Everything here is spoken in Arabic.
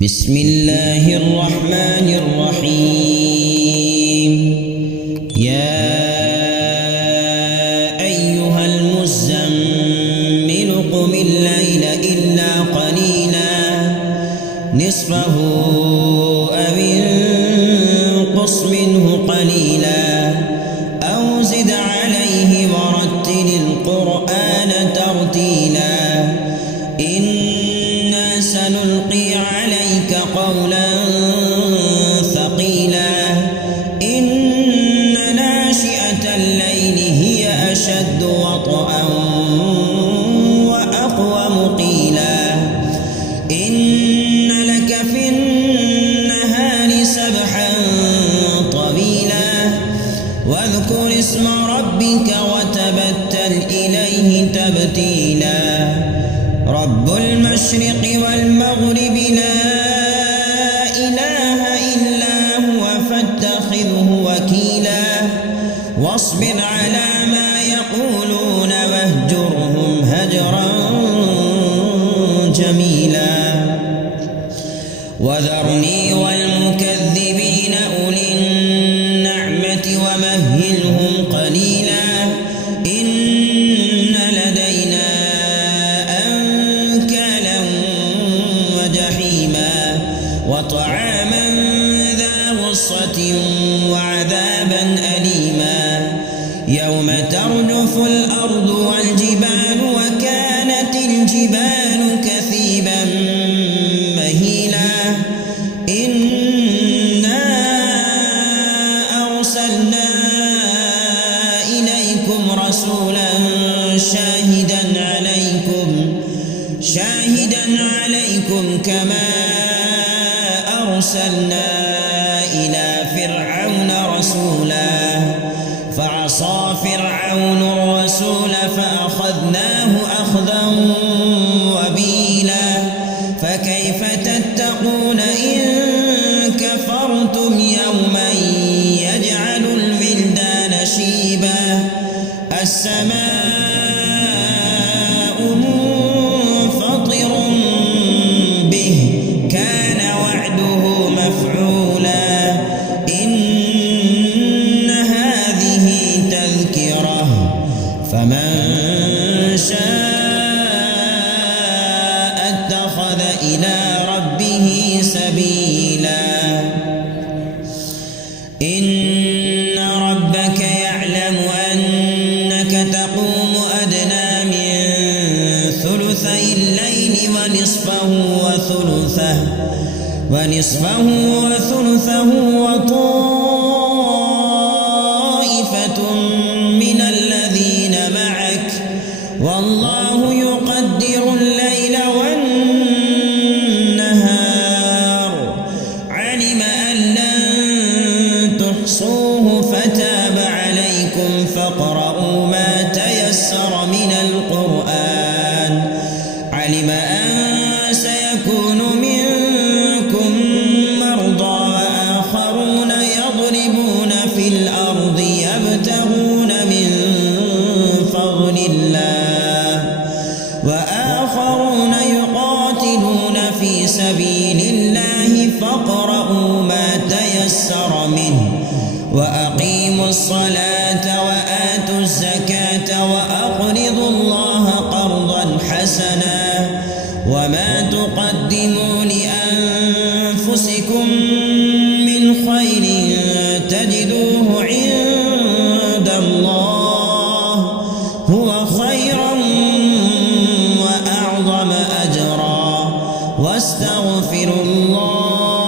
بسم الله الرحمن الرحيم. يا أيها المزمل قم الليل إلا قليلا نصفه أو انقص منه قليلا أو زد عليه ورتل القرآن ترتيلا إنا سنلقي عليك قولا ثقيلا إن ناشئة الليل هي أشد وطئا وأقوم قيلا إن لك في النهار سبحا طويلا واذكر اسم ربك وتبتل إليه تبتيلا رب المشرق والمغرب لا إله إلا هو فاتخذه وكيلا واصبر على ما يقولون واهجرهم هجرا جميلا وذرني والمكذبين أولي النعمة ومهلهم قليلا إن لدينا أنكالا وجحيما وطعاما ذا غصة وعذابا أليما يوم ترجف الأرض والجبال وكانت الجبال كثيبا مهيلا إنا أرسلنا إليكم رسولا شاهدا عليكم كما أرسلنا إلى فرعون رسولا فعصى فرعون الرسول فأخذناه أخذا وبيلا فكيف تتقون إن كفرتم يوما يجعل الولدان شيبا السماء منفطر به كان وعده مفعولا إن هذه تذكرة فمن شاء اتخذ إلى ربه سبيلا إن ربك يعلم أنك تقوم أدنى من ثلثي الليل ونصفه وثلثه وطائفة من الذين معك والله يقدر الليل والنهار علم أن لن تحصوه فتاب عليكم فاقرؤوا ما تيسر من القرآن علم أن سيكون منكم مرضى وآخرون يضربون في الأرض يبتغون من فضل الله وآخرون يقاتلون في سبيل الله فاقرؤوا ما تيسر منه وأقيموا الصلاة وآتوا الزكاة وأقرضوا الله قرضا حسنا وما تقدموا لأنفسكم من خير تجدوه عند الله هو خيرا وأعظم أجرا واستغفروا الله